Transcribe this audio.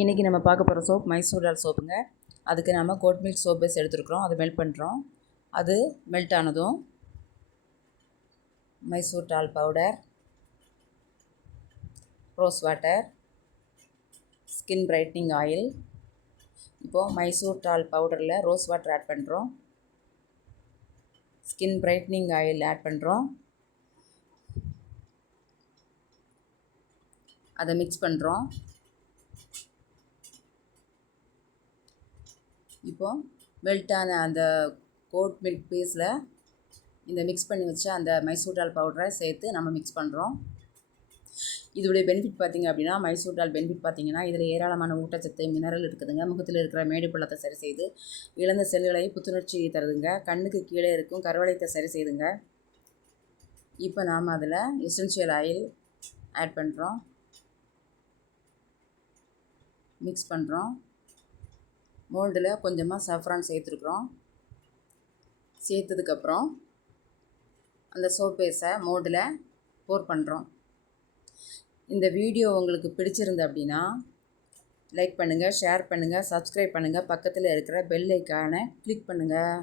இன்றைக்கி நம்ம பார்க்க போகிற சோப் மைசூர் டால் சோப்புங்க. அதுக்கு நம்ம கோட் மில்க் சோப் பேஸ் எடுத்துருக்குறோம். அதை மெல்ட் பண்ணுறோம். அது மெல்ட் ஆனதும் Mysore dal powder, rose water, skin brightening oil. இப்போது மைசூர் டால் பவுடரில் ரோஸ் வாட்டர் ஆட் பண்ணுறோம். ஸ்கின் பிரைட்னிங் ஆயில் ஆட் பண்ணுறோம். அதை மிக்ஸ் பண்ணுறோம். இப்போது மெல்ட்டான அந்த கோட் மில்க் பீஸில் இந்த மிக்ஸ் பண்ணி வச்ச அந்த மைசூர் டால் பவுடரை சேர்த்து நம்ம மிக்ஸ் பண்ணுறோம். இதோடைய பெனிஃபிட் பார்த்திங்க அப்படின்னா, மைசூர் டால் பெனிஃபிட் பார்த்திங்கன்னா, இதில் ஏராளமான ஊட்டச்சத்து மினரல் இருக்குதுங்க. முகத்தில் இருக்கிற மேடு பள்ளத்தை சரி செய்து இழந்த செல்களை புத்துணர்ச்சி தருதுங்க. கண்ணுக்கு கீழே இருக்கும் கருவளையத்தை சரி செய்துங்க. இப்போ நாம் அதில் எசென்ஷியல் ஆயில் ஆட் பண்ணுறோம். மிக்ஸ் பண்ணுறோம். மோல்டில் கொஞ்சமாக சாஃப்ரான் சேர்த்துருக்குறோம். சேர்த்ததுக்கப்புறம் அந்த சோப் பேஸை மோல்டில் போர் பண்ணுறோம். இந்த வீடியோ உங்களுக்கு பிடிச்சிருந்து அப்படின்னா லைக் பண்ணுங்கள், ஷேர் பண்ணுங்கள், சப்ஸ்கிரைப் பண்ணுங்கள், பக்கத்தில் இருக்கிற பெல் ஐக்கானை கிளிக் பண்ணுங்கள்.